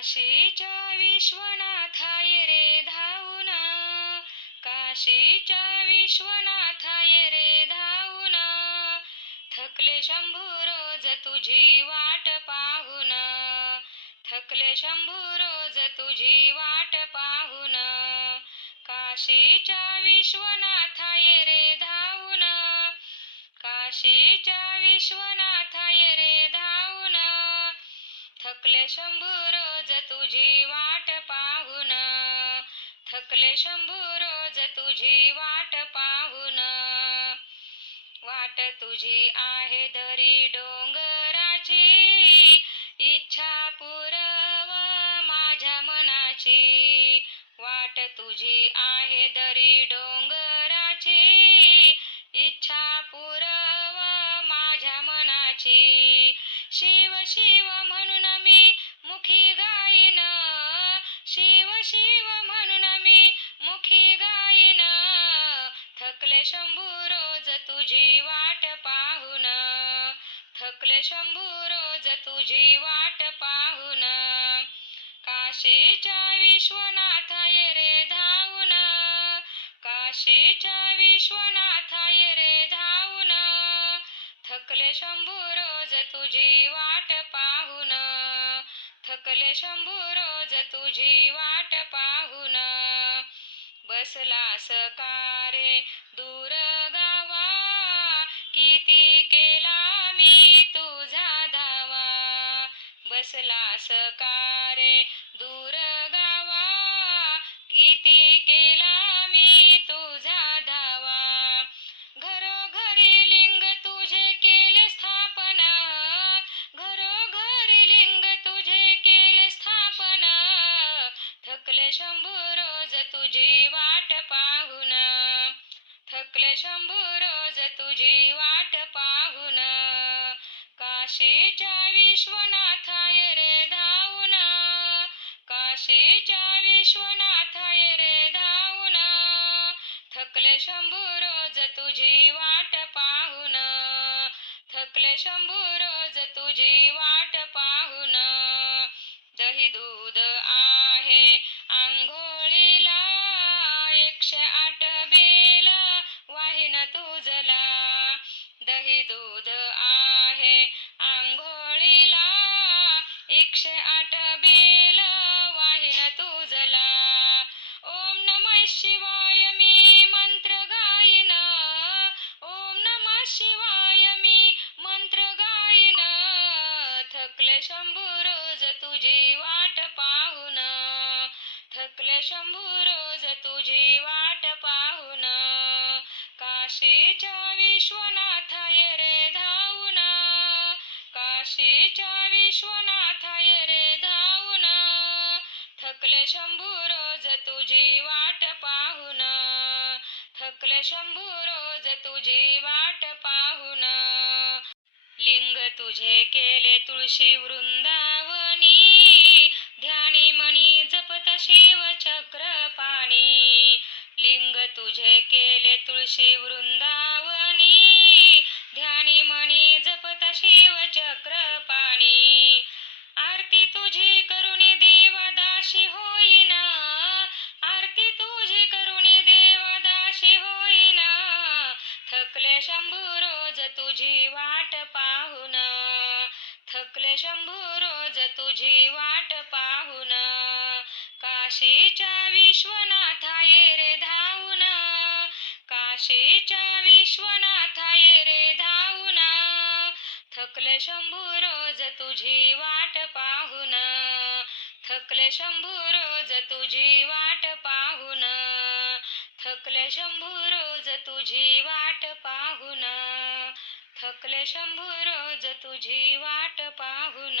काशीच्या विश्वनाथाय रे धावून, काशीच्या विश्वनाथाय रे धावून, थकले शंभू रोज तुझी वाट पाहून, थकले शंभू रोज तुझी वाट पाहून, काशीच्या विश्वनाथाय रे धावून, काशीच्या विश्वनाथाय रे धावून, थकले शंभू रोज तुझी वाट पाहून, थकले शंभू रोज तुझी वाट पाहून, वाट तुझी आहे दरी डोंगराची, इच्छा पुरव माझ्या मनाची, वाट तुझी आहे दरी डोंगराची, इच्छा पुरव माझ्या मनाची, शिव शिव म्हणून मी मुखी गाईन, शिव शिव म्हणून मी मुखी गाईन, थकले शंभू रोज तुझी वाट पाहून, थकले शंभू रोज तुझी वाट पाहून, काशीच्या विश्वनाथाय रे धावून, काशीच्या विश्वनाथाय रे धावून, थकले शंभू रोज तुझी वाट पाहून, थकले शंभू रोज तुझी वाट पाहून, बसलास का रे दूर गावा, किती केला मी तुझा धावा, बसलास का रे दूर गावा, किती केला मी तुझा धावा, घरोघरी लिंग तुझे केले स्थापन, घरोघरी लिंग तुझे केले स्थापन, थकले शंभू रोज तुझी वाट पाहून, थकले शंभू रोज तुझी वाट पाहून, काशीच्या विश्वनाथाय रे धावून, काशीच्या विश्वनाथाय रे धावून, थकले शंभू रोज तुझी वाट पाहून, थकले शंभू रोज तुझी वाट पाहून, दही दूध आहे आंघोळीला, 108 बेल वाहिन तुझला, दही दूध आहे आंघोळीला, 108 बेल वाहिन तुझला, ओम नमः शिवाय मी मंत्र गाईन, ओम नमः शिवाय मी मंत्र गाईन, थकले शंभू रोज तुझी वाट पाहून, थकले शंभू रोज तुझी वाट पाहून, काशीच्या विश्वनाथाय रे धावून, काशीच्या विश्वनाथाय रे धावून, थकले शंभू रोज तुझी वाट पाहून, थकले शंभू रोज तुझी वाट पाहून, लिंग तुझे केले तुळशी वृंदावनी, ध्यानी मनी जपत शिव चक्रपाणी, लिंग तुझे केले तुळशी वृंदावनी, ध्यानी मनी जपत शिव चक्रपाणी, आरती तुझी करुणी देवदासी होईन, आरती तुझी करुणी देवदासी होईन, थकले शंभू रोज तुझी वाट पाहून, थकले शंभू रोज तुझी वाट पाहून, काशीच्या विश्वनाथाय रे धावून, काशीच्या विश्वनाथाय रे धावून, थकले शंभू रोज तुझी वाट पाहून, थकले शंभू रोज तुझी वाट पाहून, थकले शंभू रोज तुझी वाट पाहून, थकले शंभू रोज तुझी वाट पाहून.